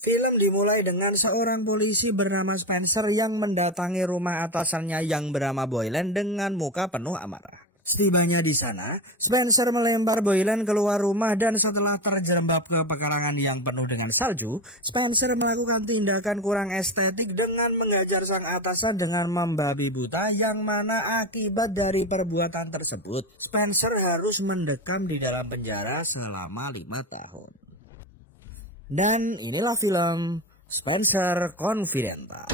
Film dimulai dengan seorang polisi bernama Spencer yang mendatangi rumah atasannya yang bernama Boylan dengan muka penuh amarah. Setibanya di sana, Spencer melempar Boylan keluar rumah dan setelah terjerembab ke pekarangan yang penuh dengan salju, Spencer melakukan tindakan kurang estetik dengan menghajar sang atasan dengan membabi buta yang mana akibat dari perbuatan tersebut, Spencer harus mendekam di dalam penjara selama 5 tahun. Dan inilah film Spencer Confidential.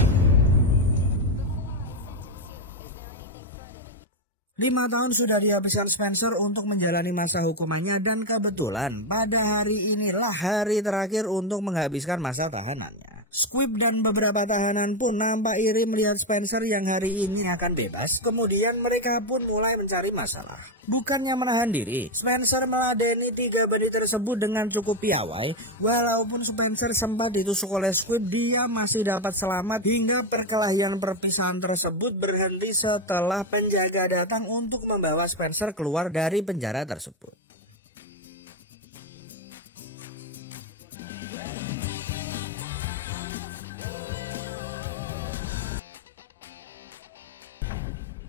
5 tahun sudah dihabiskan Spencer untuk menjalani masa hukumannya dan kebetulan pada hari inilah hari terakhir untuk menghabiskan masa tahanannya. Squib dan beberapa tahanan pun nampak iri melihat Spencer yang hari ini akan bebas, kemudian mereka pun mulai mencari masalah. Bukannya menahan diri, Spencer meladeni 3 benih tersebut dengan cukup piawai. Walaupun Spencer sempat ditusuk oleh Squib, dia masih dapat selamat hingga perkelahian perpisahan tersebut berhenti setelah penjaga datang untuk membawa Spencer keluar dari penjara tersebut.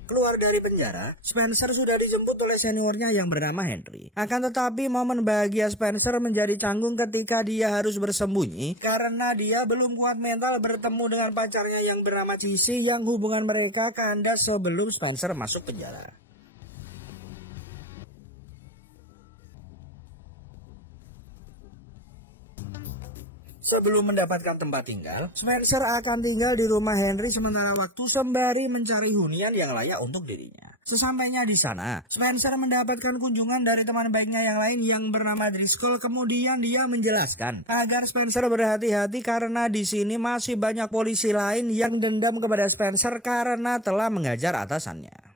Keluar dari penjara, Spencer sudah dijemput oleh seniornya yang bernama Henry. Akan tetapi momen bahagia Spencer menjadi canggung ketika dia harus bersembunyi karena dia belum kuat mental bertemu dengan pacarnya yang bernama Cici yang hubungan mereka kandas sebelum Spencer masuk penjara. Sebelum mendapatkan tempat tinggal, Spencer akan tinggal di rumah Henry sementara waktu sembari mencari hunian yang layak untuk dirinya. Sesampainya di sana, Spencer mendapatkan kunjungan dari teman baiknya yang lain yang bernama Driscoll. Kemudian dia menjelaskan agar Spencer berhati-hati karena di sini masih banyak polisi lain yang dendam kepada Spencer karena telah mengajar atasannya.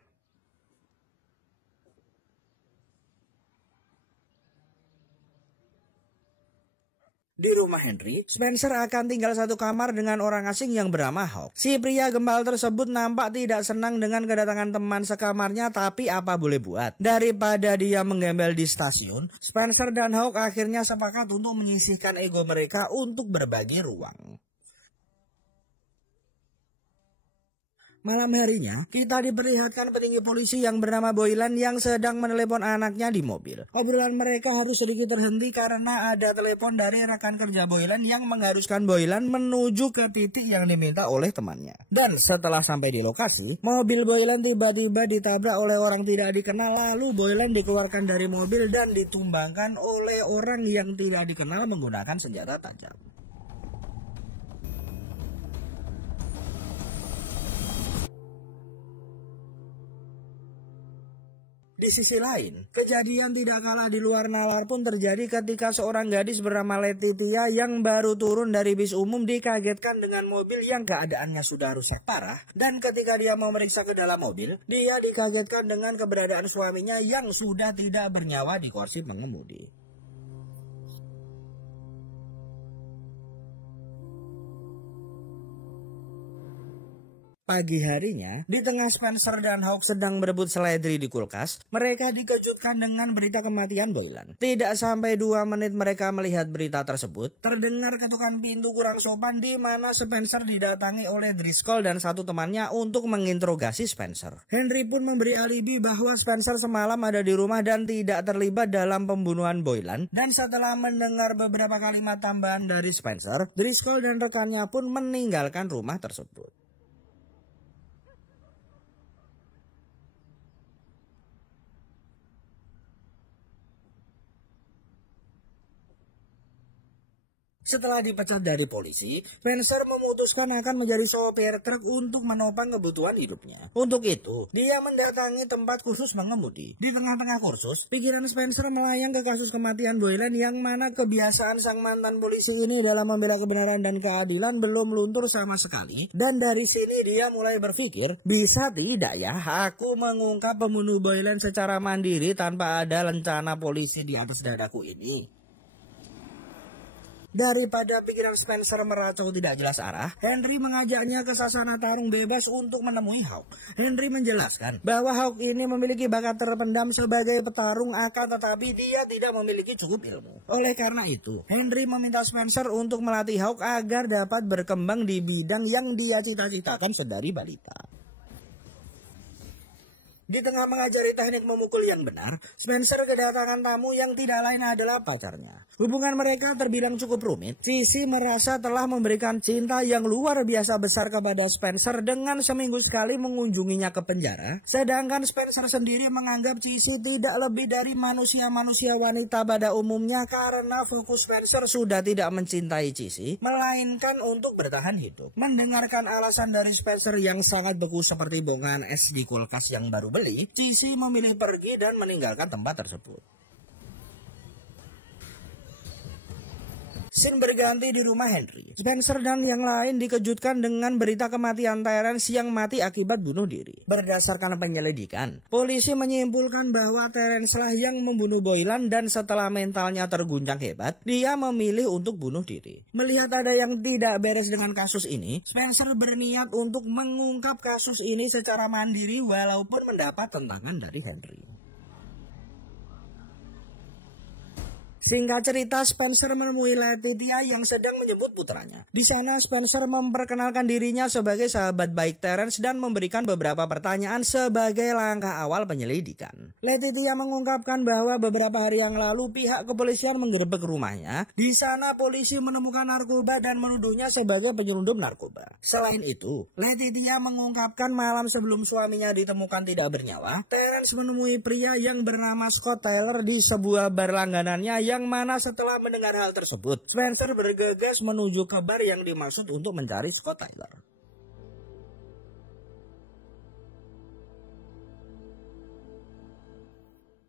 Di rumah Henry, Spencer akan tinggal satu kamar dengan orang asing yang bernama Hawk. Si pria gembal tersebut nampak tidak senang dengan kedatangan teman sekamarnya, tapi apa boleh buat. Daripada dia menggembel di stasiun, Spencer dan Hawk akhirnya sepakat untuk menyisihkan ego mereka untuk berbagi ruang. Malam harinya, kita diperlihatkan petinggi polisi yang bernama Boylan yang sedang menelepon anaknya di mobil. Obrolan mereka harus sedikit terhenti karena ada telepon dari rekan kerja Boylan yang mengharuskan Boylan menuju ke titik yang diminta oleh temannya. Dan setelah sampai di lokasi, mobil Boylan tiba-tiba ditabrak oleh orang tidak dikenal, lalu Boylan dikeluarkan dari mobil dan ditumbangkan oleh orang yang tidak dikenal menggunakan senjata tajam. Di sisi lain, kejadian tidak kalah di luar nalar pun terjadi ketika seorang gadis bernama Letitia yang baru turun dari bis umum dikagetkan dengan mobil yang keadaannya sudah rusak parah. Dan ketika dia mau meriksa ke dalam mobil, dia dikagetkan dengan keberadaan suaminya yang sudah tidak bernyawa di kursi pengemudi. Pagi harinya, di tengah Spencer dan Hawk sedang berebut seledri di kulkas, mereka dikejutkan dengan berita kematian Boylan. Tidak sampai 2 menit mereka melihat berita tersebut, terdengar ketukan pintu kurang sopan di mana Spencer didatangi oleh Driscoll dan satu temannya untuk menginterogasi Spencer. Henry pun memberi alibi bahwa Spencer semalam ada di rumah dan tidak terlibat dalam pembunuhan Boylan. Dan setelah mendengar beberapa kalimat tambahan dari Spencer, Driscoll dan rekannya pun meninggalkan rumah tersebut. Setelah dipecat dari polisi, Spencer memutuskan akan menjadi sopir truk untuk menopang kebutuhan hidupnya. Untuk itu, dia mendatangi tempat kursus mengemudi. Di tengah-tengah kursus, pikiran Spencer melayang ke kasus kematian Boylan yang mana kebiasaan sang mantan polisi ini dalam membela kebenaran dan keadilan belum luntur sama sekali. Dan dari sini dia mulai berpikir, bisa tidak ya aku mengungkap pembunuh Boylan secara mandiri tanpa ada rencana polisi di atas dadaku ini. Daripada pikiran Spencer meracau tidak jelas arah, Henry mengajaknya ke sasana tarung bebas untuk menemui Hawk. Henry menjelaskan bahwa Hawk ini memiliki bakat terpendam sebagai petarung, akan tetapi dia tidak memiliki cukup ilmu. Oleh karena itu, Henry meminta Spencer untuk melatih Hawk agar dapat berkembang di bidang yang dia cita-citakan sedari balita. Di tengah mengajari teknik memukul yang benar, Spencer kedatangan tamu yang tidak lain adalah pacarnya. Hubungan mereka terbilang cukup rumit. Cici merasa telah memberikan cinta yang luar biasa besar kepada Spencer dengan seminggu sekali mengunjunginya ke penjara. Sedangkan Spencer sendiri menganggap Cici tidak lebih dari manusia-manusia wanita pada umumnya karena fokus Spencer sudah tidak mencintai Cici, melainkan untuk bertahan hidup. Mendengarkan alasan dari Spencer yang sangat beku seperti bongkahan es di kulkas yang baru beli, Cici memilih pergi dan meninggalkan tempat tersebut. Scene berganti di rumah Henry. Spencer dan yang lain dikejutkan dengan berita kematian Terence yang mati akibat bunuh diri. Berdasarkan penyelidikan, polisi menyimpulkan bahwa Terence lah yang membunuh Boylan dan setelah mentalnya terguncang hebat, dia memilih untuk bunuh diri. Melihat ada yang tidak beres dengan kasus ini, Spencer berniat untuk mengungkap kasus ini secara mandiri walaupun mendapat tentangan dari Henry. Singkat cerita, Spencer menemui Letitia yang sedang menjemput putranya. Di sana, Spencer memperkenalkan dirinya sebagai sahabat baik Terence dan memberikan beberapa pertanyaan sebagai langkah awal penyelidikan. Letitia mengungkapkan bahwa beberapa hari yang lalu pihak kepolisian menggerebek rumahnya. Di sana, polisi menemukan narkoba dan menuduhnya sebagai penyelundup narkoba. Selain itu, Letitia mengungkapkan malam sebelum suaminya ditemukan tidak bernyawa, Terence menemui pria yang bernama Scott Taylor di sebuah bar langganannya yang mana setelah mendengar hal tersebut, Spencer bergegas menuju ke bar yang dimaksud untuk mencari Scott Taylor.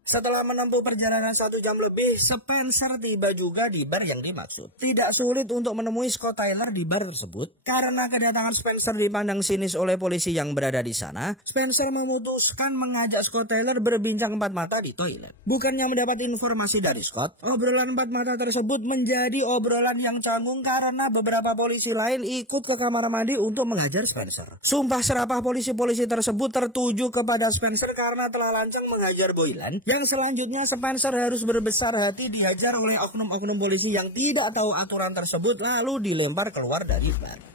Setelah menempuh perjalanan 1 jam lebih, Spencer tiba juga di bar yang dimaksud. Tidak sulit untuk menemui Scott Taylor di bar tersebut. Karena kedatangan Spencer dipandang sinis oleh polisi yang berada di sana, Spencer memutuskan mengajak Scott Taylor berbincang empat mata di toilet. Bukannya mendapat informasi dari Scott, obrolan empat mata tersebut menjadi obrolan yang canggung karena beberapa polisi lain ikut ke kamar mandi untuk menghajar Spencer. Sumpah serapah polisi-polisi tersebut tertuju kepada Spencer karena telah lancang menghajar Boylan. Yang selanjutnya Spencer harus berbesar hati dihajar oleh oknum-oknum polisi yang tidak tahu aturan tersebut lalu dilempar keluar dari bar.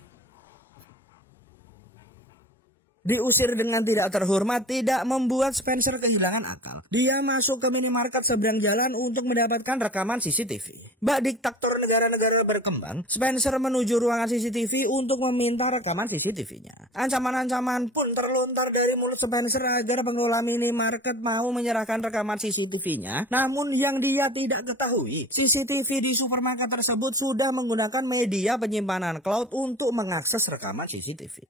Diusir dengan tidak terhormat tidak membuat Spencer kehilangan akal. Dia masuk ke minimarket seberang jalan untuk mendapatkan rekaman CCTV. Bak diktator negara-negara berkembang, Spencer menuju ruangan CCTV untuk meminta rekaman CCTV-nya. Ancaman-ancaman pun terlontar dari mulut Spencer agar pengelola minimarket mau menyerahkan rekaman CCTV-nya. Namun yang dia tidak ketahui, CCTV di supermarket tersebut sudah menggunakan media penyimpanan cloud untuk mengakses rekaman CCTV.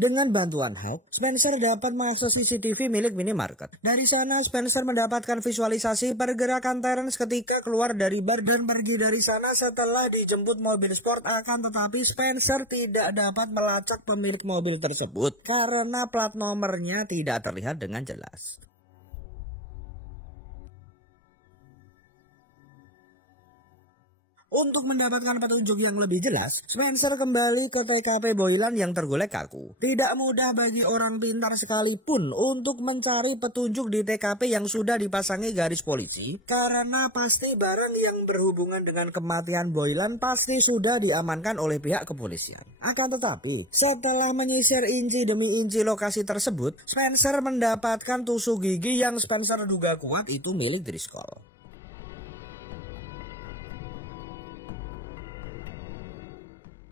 Dengan bantuan Hawk, Spencer dapat mengakses CCTV milik minimarket. Dari sana, Spencer mendapatkan visualisasi pergerakan Terence ketika keluar dari bar dan pergi dari sana setelah dijemput mobil sport. Akan tetapi Spencer tidak dapat melacak pemilik mobil tersebut karena plat nomornya tidak terlihat dengan jelas. Untuk mendapatkan petunjuk yang lebih jelas, Spencer kembali ke TKP Boylan yang tergolek kaku. Tidak mudah bagi orang pintar sekalipun untuk mencari petunjuk di TKP yang sudah dipasangi garis polisi, karena pasti barang yang berhubungan dengan kematian Boylan pasti sudah diamankan oleh pihak kepolisian. Akan tetapi, setelah menyisir inci demi inci lokasi tersebut, Spencer mendapatkan tusuk gigi yang Spencer duga kuat itu milik Driscoll.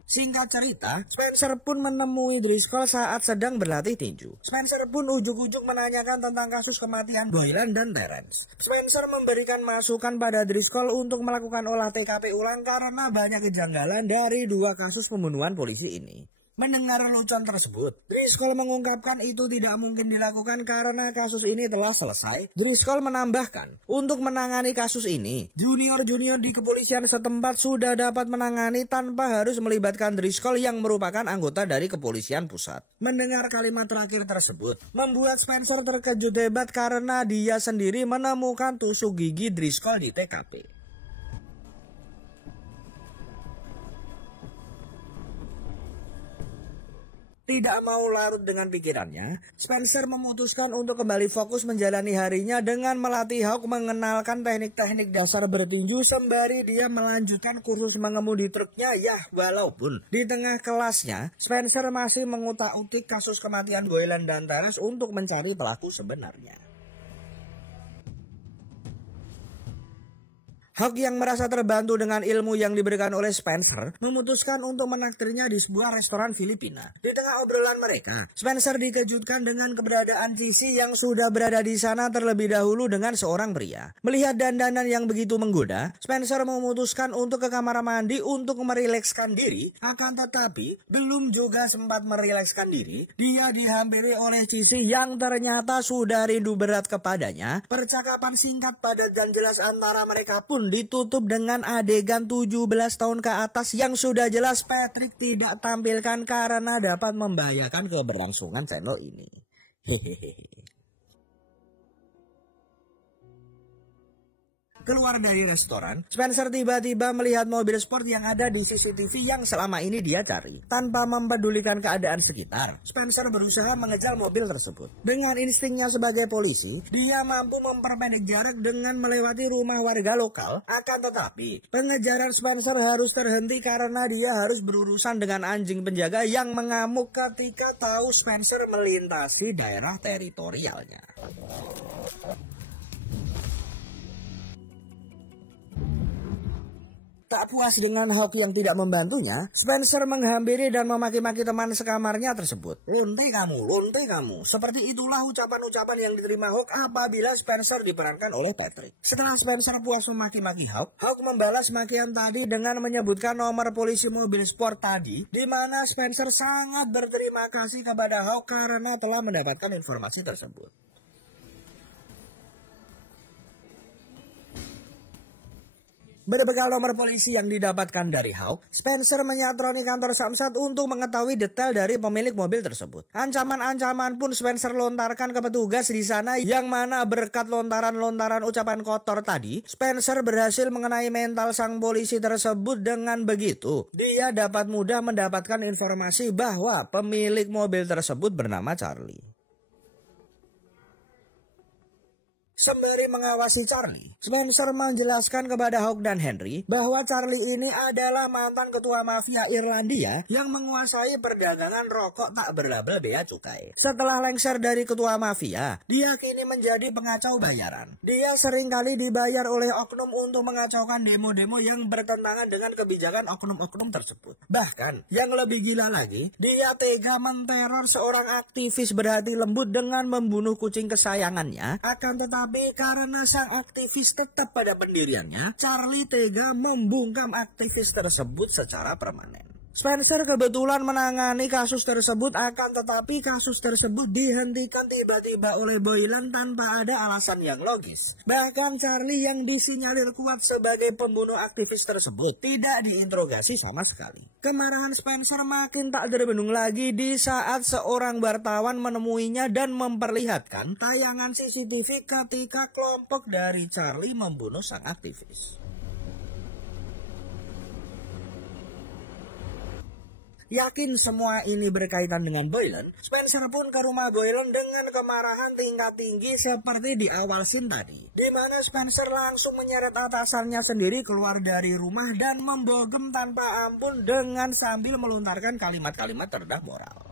Singkat cerita, Spencer pun menemui Driscoll saat sedang berlatih tinju. Spencer pun ujuk-ujuk menanyakan tentang kasus kematian Boylan dan Terence. Spencer memberikan masukan pada Driscoll untuk melakukan olah TKP ulang karena banyak kejanggalan dari dua kasus pembunuhan polisi ini. Mendengar lelucon tersebut, Driscoll mengungkapkan itu tidak mungkin dilakukan karena kasus ini telah selesai. Driscoll menambahkan, untuk menangani kasus ini, junior-junior di kepolisian setempat sudah dapat menangani tanpa harus melibatkan Driscoll yang merupakan anggota dari kepolisian pusat. Mendengar kalimat terakhir tersebut, membuat Spencer terkejut hebat karena dia sendiri menemukan tusuk gigi Driscoll di TKP. Tidak mau larut dengan pikirannya, Spencer memutuskan untuk kembali fokus menjalani harinya dengan melatih Hawk mengenalkan teknik-teknik dasar bertinju sembari dia melanjutkan kursus mengemudi truknya. Ya, walaupun di tengah kelasnya, Spencer masih mengutak-utik kasus kematian Boylan dan Teres untuk mencari pelaku sebenarnya. Hawk yang merasa terbantu dengan ilmu yang diberikan oleh Spencer memutuskan untuk menaktirnya di sebuah restoran Filipina. Di tengah obrolan mereka, Spencer dikejutkan dengan keberadaan Cici yang sudah berada di sana terlebih dahulu dengan seorang pria. Melihat dandanan yang begitu menggoda, Spencer memutuskan untuk ke kamar mandi untuk merilekskan diri. Akan tetapi, belum juga sempat merilekskan diri, dia dihampiri oleh Cici yang ternyata sudah rindu berat kepadanya. Percakapan singkat, padat dan jelas antara mereka pun ditutup dengan adegan 17 tahun ke atas yang sudah jelas Patrick tidak tampilkan karena dapat membahayakan keberlangsungan channel ini. Hehehe. Keluar dari restoran, Spencer tiba-tiba melihat mobil sport yang ada di CCTV yang selama ini dia cari. Tanpa mempedulikan keadaan sekitar, Spencer berusaha mengejar mobil tersebut. Dengan instingnya sebagai polisi, dia mampu memperpendek jarak dengan melewati rumah warga lokal. Akan tetapi, pengejaran Spencer harus terhenti karena dia harus berurusan dengan anjing penjaga yang mengamuk ketika tahu Spencer melintasi daerah teritorialnya. Tak puas dengan Hawk yang tidak membantunya, Spencer menghampiri dan memaki-maki teman sekamarnya tersebut. Lonte kamu. Seperti itulah ucapan-ucapan yang diterima Hawk apabila Spencer diperankan oleh Patrick. Setelah Spencer puas memaki-maki Hawk, Hawk membalas makian tadi dengan menyebutkan nomor polisi mobil sport tadi, di mana Spencer sangat berterima kasih kepada Hawk karena telah mendapatkan informasi tersebut. Berbekal nomor polisi yang didapatkan dari Hawk, Spencer menyatroni kantor Samsat untuk mengetahui detail dari pemilik mobil tersebut. Ancaman-ancaman pun Spencer lontarkan ke petugas di sana yang mana berkat lontaran-lontaran ucapan kotor tadi, Spencer berhasil mengenai mental sang polisi tersebut. Dengan begitu, dia dapat mudah mendapatkan informasi bahwa pemilik mobil tersebut bernama Charlie. Sembari mengawasi Charlie, Spencer menjelaskan kepada Hawk dan Henry bahwa Charlie ini adalah mantan ketua mafia Irlandia yang menguasai perdagangan rokok tak berlabel bea cukai. Setelah lengser dari ketua mafia, dia kini menjadi pengacau bayaran. Dia seringkali dibayar oleh oknum untuk mengacaukan demo-demo yang bertentangan dengan kebijakan oknum-oknum tersebut. Bahkan, yang lebih gila lagi, dia tega menteror seorang aktivis berhati lembut dengan membunuh kucing kesayangannya. Akan tetapi karena sang aktivis tetap pada pendiriannya, Charlie tega membungkam aktivis tersebut secara permanen. Spencer kebetulan menangani kasus tersebut, akan tetapi kasus tersebut dihentikan tiba-tiba oleh Boylan tanpa ada alasan yang logis. Bahkan Charlie yang disinyalir kuat sebagai pembunuh aktivis tersebut tidak diinterogasi sama sekali. Kemarahan Spencer makin tak terbendung lagi di saat seorang wartawan menemuinya dan memperlihatkan tayangan CCTV ketika kelompok dari Charlie membunuh sang aktivis. Yakin semua ini berkaitan dengan Boylan, Spencer pun ke rumah Boylan dengan kemarahan tingkat tinggi seperti di awal scene tadi, di mana Spencer langsung menyeret atasannya sendiri keluar dari rumah dan membogem tanpa ampun dengan sambil melontarkan kalimat-kalimat terdak moral.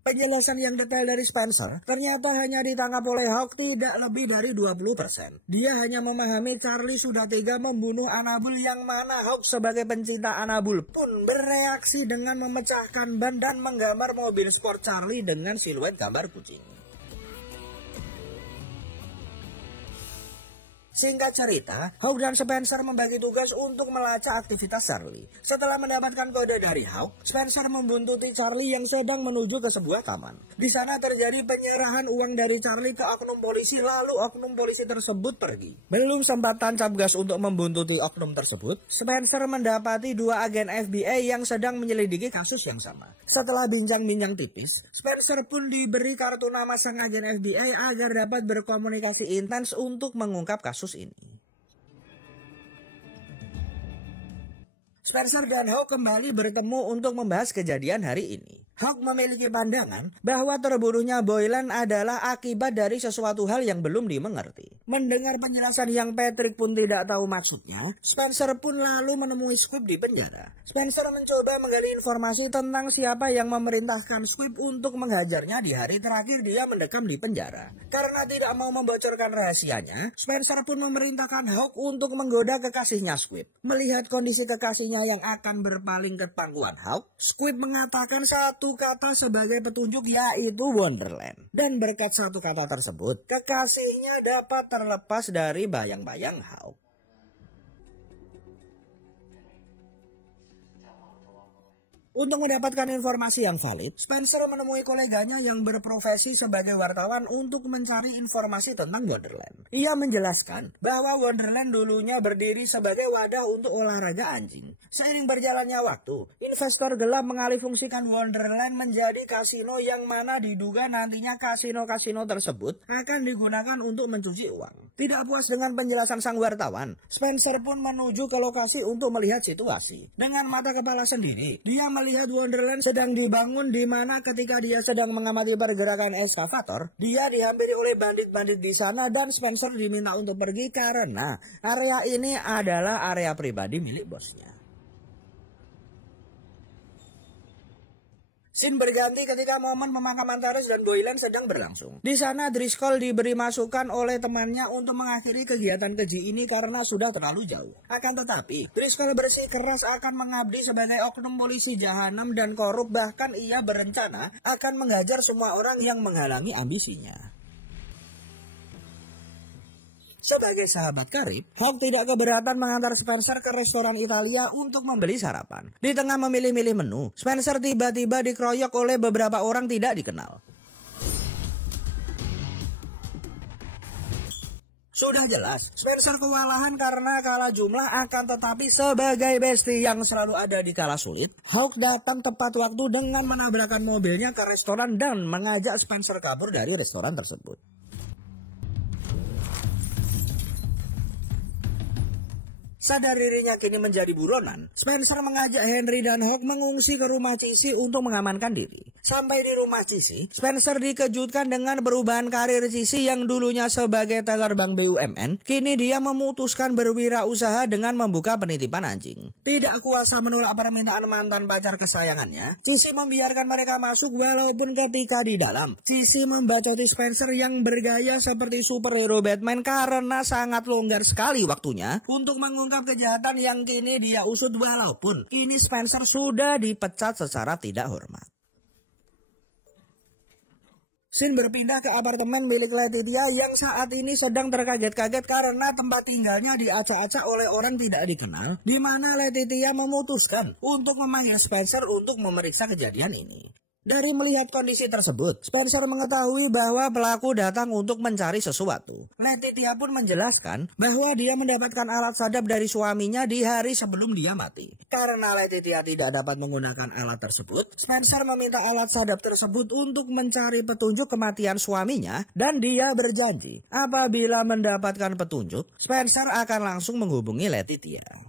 Penjelasan yang detail dari Spencer ternyata hanya ditangkap oleh Hawk tidak lebih dari 20%. Dia hanya memahami Charlie sudah tega membunuh Annabel, yang mana Hawk sebagai pencinta Annabel pun bereaksi dengan memecahkan ban dan menggambar mobil sport Charlie dengan siluet gambar kucing. Singkat cerita, Hawk dan Spencer membagi tugas untuk melacak aktivitas Charlie. Setelah mendapatkan kode dari Hawk, Spencer membuntuti Charlie yang sedang menuju ke sebuah taman. Di sana terjadi penyerahan uang dari Charlie ke oknum polisi, lalu oknum polisi tersebut pergi. Belum sempat tancap gas untuk membuntuti oknum tersebut, Spencer mendapati dua agen FBI yang sedang menyelidiki kasus yang sama. Setelah bincang-bincang tipis, Spencer pun diberi kartu nama sang agen FBI agar dapat berkomunikasi intens untuk mengungkap kasus ini. Spencer dan Hawk kembali bertemu untuk membahas kejadian hari ini. Hawk memiliki pandangan bahwa terbunuhnya Boylan adalah akibat dari sesuatu hal yang belum dimengerti. Mendengar penjelasan yang Patrick pun tidak tahu maksudnya, Spencer pun lalu menemui Squib di penjara. Spencer mencoba menggali informasi tentang siapa yang memerintahkan Squib untuk menghajarnya di hari terakhir dia mendekam di penjara. Karena tidak mau membocorkan rahasianya, Spencer pun memerintahkan Hawk untuk menggoda kekasihnya Squib. Melihat kondisi kekasihnya yang akan berpaling ke pangkuan Hawk, Squib mengatakan satu kata sebagai petunjuk, yaitu Wonderland. Dan berkat satu kata tersebut, kekasihnya dapat terlepas dari bayang-bayang Hawk. Untuk mendapatkan informasi yang valid, Spencer menemui koleganya yang berprofesi sebagai wartawan untuk mencari informasi tentang Wonderland. Ia menjelaskan bahwa Wonderland dulunya berdiri sebagai wadah untuk olahraga anjing. Seiring berjalannya waktu, investor gelap mengalihfungsikan Wonderland menjadi kasino yang mana diduga nantinya kasino-kasino tersebut akan digunakan untuk mencuci uang. Tidak puas dengan penjelasan sang wartawan, Spencer pun menuju ke lokasi untuk melihat situasi. Dengan mata kepala sendiri, dia melihat Wonderland sedang dibangun, di mana ketika dia sedang mengamati pergerakan eskavator, dia dihampiri oleh bandit-bandit di sana dan Spencer diminta untuk pergi karena area ini adalah area pribadi milik bosnya. Scene berganti ketika momen pemakaman Taurus dan Boylan sedang berlangsung. Di sana Driscoll diberi masukan oleh temannya untuk mengakhiri kegiatan keji ini karena sudah terlalu jauh. Akan tetapi, Driscoll bersikeras akan mengabdi sebagai oknum polisi jahanam dan korup, bahkan ia berencana akan menghajar semua orang yang menghalangi ambisinya. Sebagai sahabat karib, Hawk tidak keberatan mengantar Spencer ke restoran Italia untuk membeli sarapan. Di tengah memilih-milih menu, Spencer tiba-tiba dikeroyok oleh beberapa orang tidak dikenal. Sudah jelas, Spencer kewalahan karena kalah jumlah, akan tetapi sebagai besti yang selalu ada di kala sulit, Hawk datang tepat waktu dengan menabrakkan mobilnya ke restoran dan mengajak Spencer kabur dari restoran tersebut. Sadar dirinya kini menjadi buronan, Spencer mengajak Henry dan Hawk mengungsi ke rumah Cissy untuk mengamankan diri. Sampai di rumah Cissy, Spencer dikejutkan dengan perubahan karir Cissy yang dulunya sebagai teller bank BUMN, kini dia memutuskan berwirausaha dengan membuka penitipan anjing. Tidak kuasa menolak permintaan mantan pacar kesayangannya, Cissy membiarkan mereka masuk walaupun ketika di dalam, Cissy membacoti Spencer yang bergaya seperti superhero Batman karena sangat longgar sekali waktunya untuk mengungkap kejahatan yang kini dia usut, walaupun kini Spencer sudah dipecat secara tidak hormat. Scene berpindah ke apartemen milik Letitia yang saat ini sedang terkaget-kaget karena tempat tinggalnya diacak-acak oleh orang tidak dikenal, di mana Letitia memutuskan untuk memanggil Spencer untuk memeriksa kejadian ini. Dari melihat kondisi tersebut, Spencer mengetahui bahwa pelaku datang untuk mencari sesuatu. Letitia pun menjelaskan bahwa dia mendapatkan alat sadap dari suaminya di hari sebelum dia mati. Karena Letitia tidak dapat menggunakan alat tersebut, Spencer meminta alat sadap tersebut untuk mencari petunjuk kematian suaminya, dan dia berjanji apabila mendapatkan petunjuk, Spencer akan langsung menghubungi Letitia.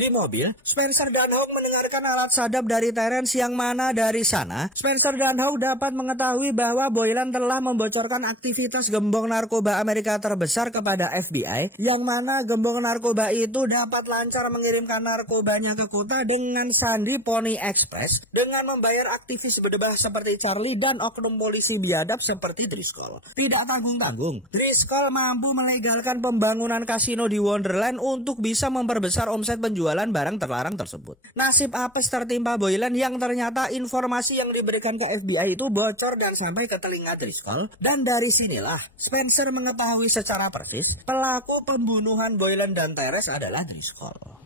Di mobil, Spencer dan Hawk mendengarkan alat sadap dari Terence yang mana dari sana, Spencer dan Hawk dapat mengetahui bahwa Boylan telah membocorkan aktivitas gembong narkoba Amerika terbesar kepada FBI, yang mana gembong narkoba itu dapat lancar mengirimkan narkobanya ke kota dengan sandi Pony Express dengan membayar aktivis berdebah seperti Charlie dan oknum polisi biadab seperti Driscoll. Tidak tanggung-tanggung, Driscoll mampu melegalkan pembangunan kasino di Wonderland untuk bisa memperbesar omset penjualan barang terlarang tersebut. Nasib apes tertimpa Boylan yang ternyata informasi yang diberikan ke FBI itu bocor dan sampai ke telinga Driscoll, dan dari sinilah Spencer mengetahui secara persis pelaku pembunuhan Boylan dan Teres adalah Driscoll.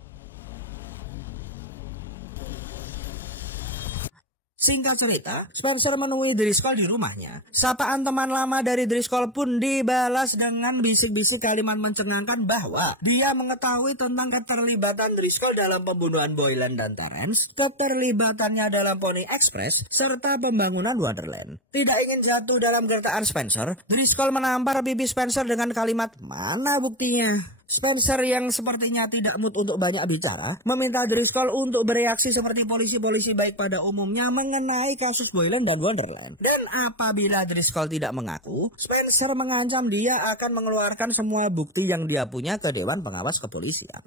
Singkat cerita, Spencer menemui Driscoll di rumahnya. Sapaan teman lama dari Driscoll pun dibalas dengan bisik-bisik kalimat mencengangkan bahwa dia mengetahui tentang keterlibatan Driscoll dalam pembunuhan Boylan dan Terence, keterlibatannya dalam Pony Express, serta pembangunan Wonderland. Tidak ingin jatuh dalam gertakan Spencer, Driscoll menampar pipi Spencer dengan kalimat, "Mana buktinya?" Spencer yang sepertinya tidak mood untuk banyak bicara, meminta Driscoll untuk bereaksi seperti polisi-polisi baik pada umumnya mengenai kasus Boylan dan Wonderland. Dan apabila Driscoll tidak mengaku, Spencer mengancam dia akan mengeluarkan semua bukti yang dia punya ke Dewan Pengawas Kepolisian.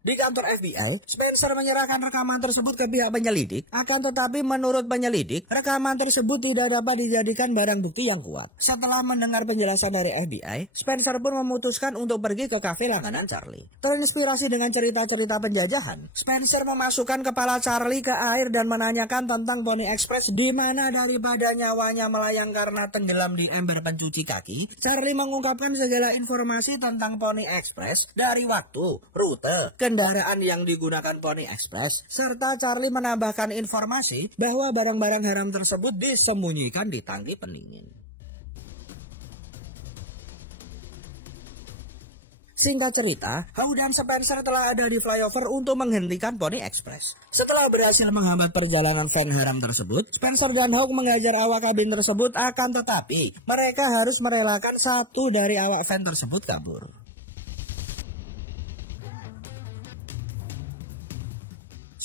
Di kantor FBI, Spencer menyerahkan rekaman tersebut ke pihak penyelidik, akan tetapi menurut penyelidik, rekaman tersebut tidak dapat dijadikan barang bukti yang kuat. Setelah mendengar penjelasan dari FBI, Spencer pun memutuskan untuk pergi ke kafe langganan Charlie. Terinspirasi dengan cerita-cerita penjajahan, Spencer memasukkan kepala Charlie ke air dan menanyakan tentang Pony Express di mana daripada nyawanya melayang karena tenggelam di ember pencuci kaki. Charlie mengungkapkan segala informasi tentang Pony Express dari waktu, rute, kendaraan yang digunakan Pony Express, serta Charlie menambahkan informasi bahwa barang-barang haram tersebut disembunyikan di tangki pendingin. Singkat cerita, Howe dan Spencer telah ada di flyover untuk menghentikan Pony Express. Setelah berhasil menghambat perjalanan van haram tersebut, Spencer dan Howe mengajar awak kabin tersebut, akan tetapi mereka harus merelakan satu dari awak van tersebut kabur.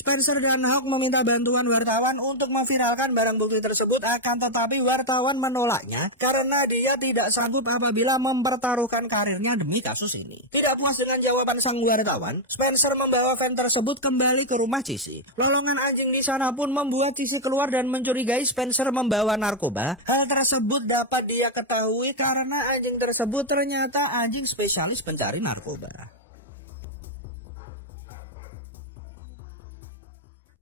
Spencer dan Howe meminta bantuan wartawan untuk memviralkan barang bukti tersebut, akan tetapi wartawan menolaknya karena dia tidak sanggup apabila mempertaruhkan karirnya demi kasus ini. Tidak puas dengan jawaban sang wartawan, Spencer membawa van tersebut kembali ke rumah Cici. Lolongan anjing di sana pun membuat Cici keluar dan mencurigai Spencer membawa narkoba. Hal tersebut dapat dia ketahui karena anjing tersebut ternyata anjing spesialis pencari narkoba.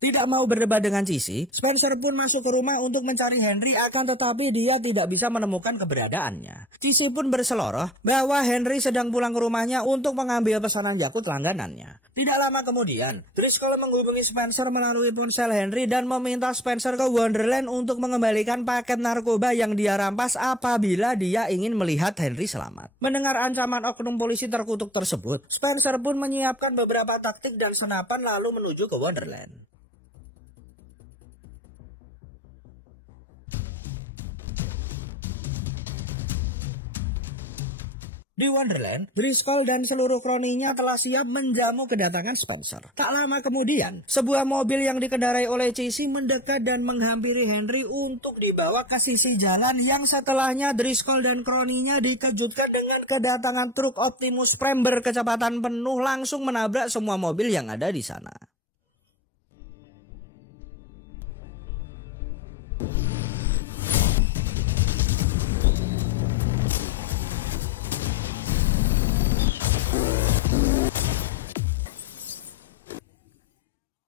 Tidak mau berdebat dengan Cici, Spencer pun masuk ke rumah untuk mencari Henry, akan tetapi dia tidak bisa menemukan keberadaannya. Cici pun berseloroh bahwa Henry sedang pulang ke rumahnya untuk mengambil pesanan jakut langganannya. Tidak lama kemudian, Driscoll menghubungi Spencer melalui ponsel Henry dan meminta Spencer ke Wonderland untuk mengembalikan paket narkoba yang dia rampas apabila dia ingin melihat Henry selamat. Mendengar ancaman oknum polisi terkutuk tersebut, Spencer pun menyiapkan beberapa taktik dan senapan lalu menuju ke Wonderland. Di Wonderland, Driscoll dan seluruh kroninya telah siap menjamu kedatangan Spencer. Tak lama kemudian, sebuah mobil yang dikendarai oleh Cici mendekat dan menghampiri Henry untuk dibawa ke sisi jalan, yang setelahnya Driscoll dan kroninya dikejutkan dengan kedatangan truk Optimus Prime berkecepatan penuh langsung menabrak semua mobil yang ada di sana.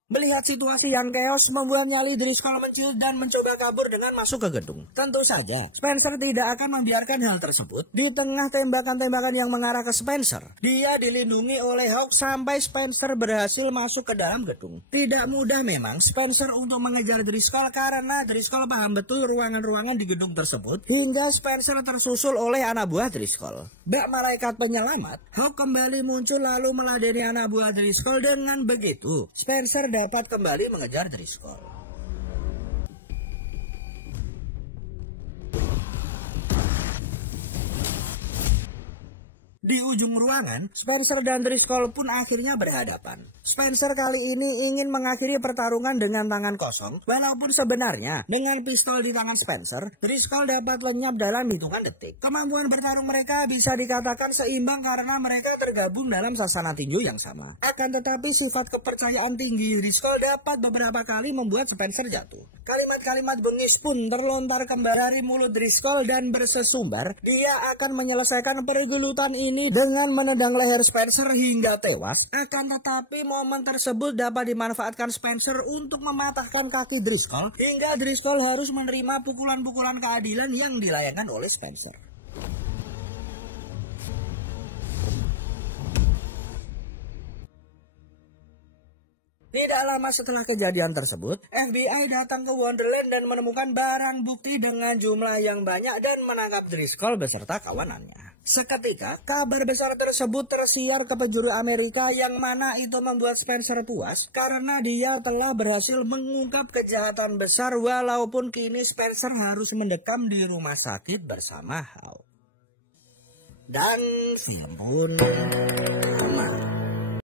Melihat situasi yang chaos membuat nyali Driscoll menciut dan mencoba kabur dengan masuk ke gedung. Tentu saja, Spencer tidak akan membiarkan hal tersebut. Di tengah tembakan-tembakan yang mengarah ke Spencer, dia dilindungi oleh Howe sampai Spencer berhasil masuk ke dalam gedung. Tidak mudah memang Spencer untuk mengejar Driscoll karena Driscoll paham betul ruangan-ruangan di gedung tersebut, hingga Spencer tersusul oleh anak buah Driscoll. Bak malaikat penyelamat, Howe kembali muncul lalu meladeni anak buah Driscoll. Dengan begitu, Spencer dapat kembali mengejar Driscoll. Di ujung ruangan, Spencer dan Driscoll pun akhirnya berhadapan. Spencer kali ini ingin mengakhiri pertarungan dengan tangan kosong, walaupun sebenarnya dengan pistol di tangan Spencer, Driscoll dapat lenyap dalam hitungan detik. Kemampuan bertarung mereka bisa dikatakan seimbang karena mereka tergabung dalam sasana tinju yang sama. Akan tetapi sifat kepercayaan tinggi Driscoll dapat beberapa kali membuat Spencer jatuh. Kalimat-kalimat bengis pun terlontar kembali dari mulut Driscoll dan bersesumbar, dia akan menyelesaikan pergelutan ini dengan menendang leher Spencer hingga tewas. Akan tetapi momen tersebut dapat dimanfaatkan Spencer untuk mematahkan kaki Driscoll, hingga Driscoll harus menerima pukulan-pukulan keadilan yang dilayangkan oleh Spencer. Tidak lama setelah kejadian tersebut, FBI datang ke Wonderland dan menemukan barang bukti dengan jumlah yang banyak dan menangkap Driscoll beserta kawanannya. Seketika, kabar besar tersebut tersiar ke penjuru Amerika, yang mana itu membuat Spencer puas karena dia telah berhasil mengungkap kejahatan besar, walaupun kini Spencer harus mendekam di rumah sakit bersama Howe. dan siampun.